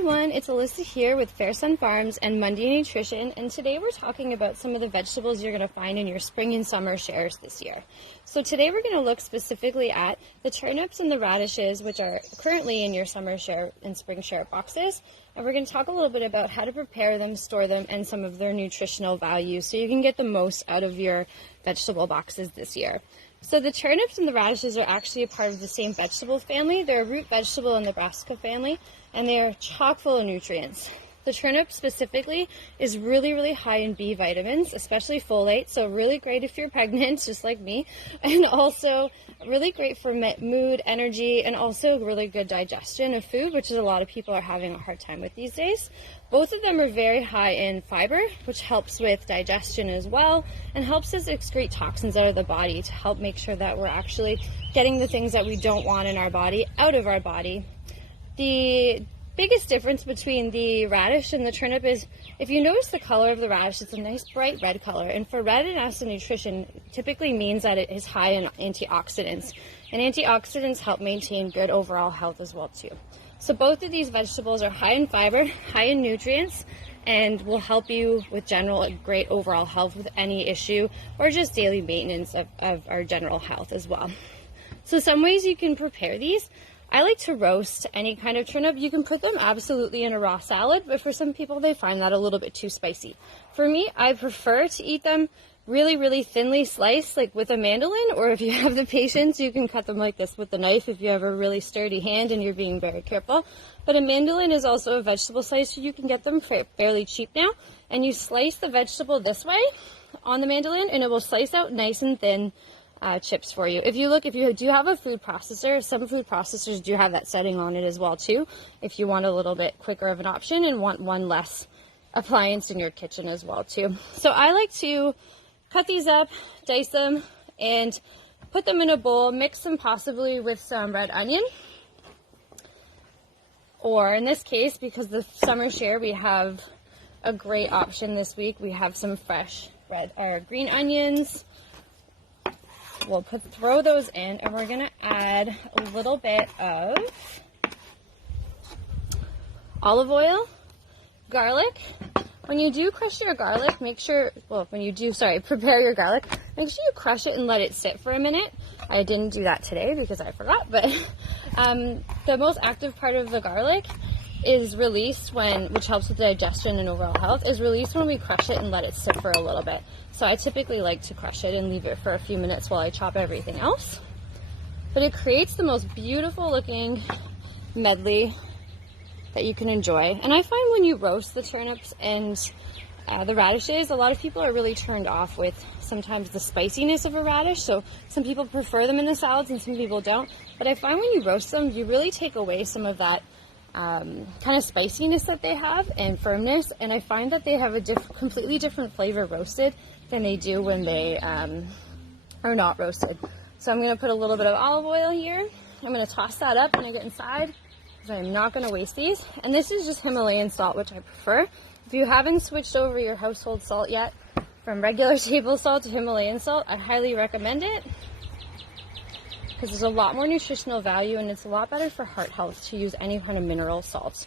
everyone, it's Alyssa here with Fair Sun Farms and Monday Nutrition, and today we're talking about some of the vegetables you're going to find in your spring and summer shares this year. So today we're going to look specifically at the turnips and the radishes, which are currently in your summer share and spring share boxes, and we're going to talk a little bit about how to prepare them, store them, and some of their nutritional value so you can get the most out of your vegetable boxes this year. So the turnips and the radishes are actually a part of the same vegetable family. They're a root vegetable in the brassica family, and they are chock full of nutrients. The turnip specifically is really high in B vitamins, especially folate, so really great if you're pregnant, just like me, and also really great for mood, energy, and also really good digestion of food, which is a lot of people are having a hard time with these days. Both of them are very high in fiber, which helps with digestion as well, and helps us excrete toxins out of the body to help make sure that we're actually getting the things that we don't want in our body out of our body. The biggest difference between the radish and the turnip is, if you notice the color of the radish, it's a nice bright red color, and for red in acid nutrition typically means that it is high in antioxidants, and antioxidants help maintain good overall health as well too. So both of these vegetables are high in fiber, high in nutrients, and will help you with general great overall health with any issue or just daily maintenance of our general health as well. So some ways you can prepare these. I like to roast any kind of turnip. You can put them absolutely in a raw salad, but for some people they find that a little bit too spicy. For me, I prefer to eat them really thinly sliced, like with a mandolin, or if you have the patience, you can cut them like this with a knife if you have a really sturdy hand and you're being very careful. But a mandolin is also a vegetable slice, so you can get them fairly cheap now, and you slice the vegetable this way on the mandolin and it will slice out nice and thin chips for you. If you do have a food processor, some food processors do have that setting on it as well too, if you want a little bit quicker of an option and want one less appliance in your kitchen as well too. So I like to cut these up, dice them, and put them in a bowl, mix them possibly with some red onion, or in this case, because the summer share, we have a great option this week. We have some fresh green onions. We'll throw those in, and we're gonna add a little bit of olive oil, garlic. When you do crush your garlic, prepare your garlic, make sure you crush it and let it sit for a minute. I didn't do that today because I forgot, but the most active part of the garlic is released which helps with digestion and overall health, is released when we crush it and let it sit for a little bit. So I typically like to crush it and leave it for a few minutes while I chop everything else. But it creates the most beautiful looking medley that you can enjoy. And I find when you roast the turnips and the radishes, a lot of people are really turned off with sometimes the spiciness of a radish. So some people prefer them in the salads and some people don't. But I find when you roast them, you really take away some of that kind of spiciness that they have and firmness. And I find that they have a completely different flavor roasted than they do when they are not roasted. So I'm going to put a little bit of olive oil here. I'm going to toss that up when I get inside, because I'm not going to waste these. And this is just Himalayan salt, which I prefer. If you haven't switched over your household salt yet from regular table salt to Himalayan salt, I highly recommend it, because there's a lot more nutritional value and it's a lot better for heart health to use any kind of mineral salts.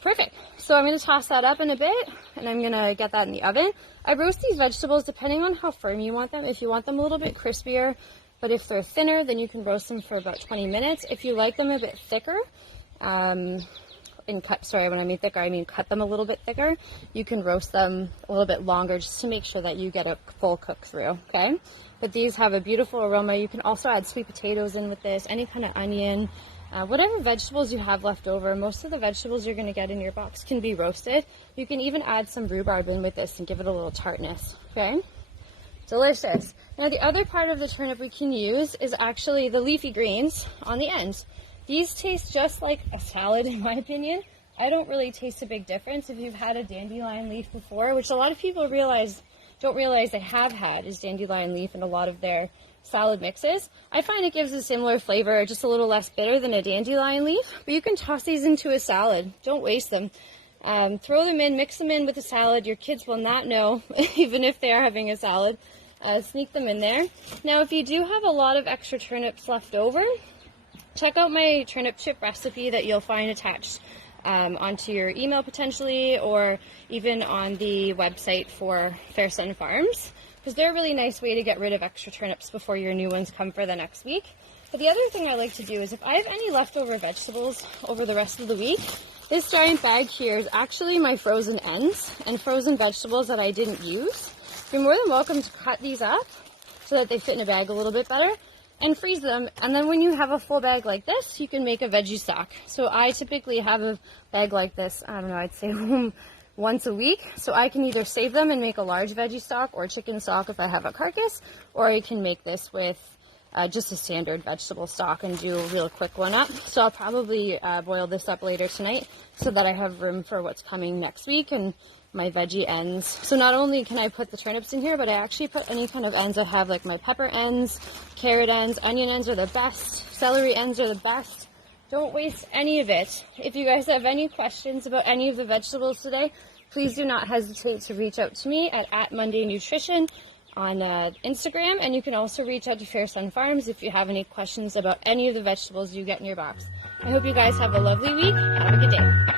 Perfect. So I'm going to toss that up in a bit, and I'm going to get that in the oven. I roast these vegetables depending on how firm you want them. If you want them a little bit crispier, but if they're thinner, then you can roast them for about 20 minutes. If you like them a bit thicker, when I mean thicker, I mean cut them a little bit thicker, you can roast them a little bit longer just to make sure that you get a full cook through, okay? But these have a beautiful aroma. You can also add sweet potatoes in with this, any kind of onion, whatever vegetables you have left over. Most of the vegetables you're going to get in your box can be roasted. You can even add some rhubarb in with this and give it a little tartness, okay? Delicious. Now the other part of the turnip we can use is actually the leafy greens on the ends. These taste just like a salad in my opinion. I don't really taste a big difference. If you've had a dandelion leaf before, which a lot of people don't realize they have had, is dandelion leaf in a lot of their salad mixes. I find it gives a similar flavor, just a little less bitter than a dandelion leaf. But you can toss these into a salad. Don't waste them. Throw them in, mix them in with the salad. Your kids will not know, even if they are having a salad. Sneak them in there. Now, if you do have a lot of extra turnips left over, check out my turnip chip recipe that you'll find attached onto your email potentially, or even on the website for Fair Sun Farms, because they're a really nice way to get rid of extra turnips before your new ones come for the next week. But the other thing I like to do is if I have any leftover vegetables over the rest of the week, this giant bag here is actually my frozen ends and frozen vegetables that I didn't use. You're more than welcome to cut these up so that they fit in a bag a little bit better and freeze them. And then when you have a full bag like this, you can make a veggie stock. So I typically have a bag like this, I don't know, I'd say once a week. So I can either save them and make a large veggie stock or chicken stock if I have a carcass, or I can make this with just a standard vegetable stock and do a real quick one up. So I'll probably boil this up later tonight so that I have room for what's coming next week and my veggie ends. So not only can I put the turnips in here, but I actually put any kind of ends I have, like my pepper ends, carrot ends, onion ends are the best, celery ends are the best. Don't waste any of it. If you guys have any questions about any of the vegetables today, please do not hesitate to reach out to me at Monday Nutrition on Instagram, and you can also reach out to Fair Sun Farms if you have any questions about any of the vegetables you get in your box. I hope you guys have a lovely week. Have a good day.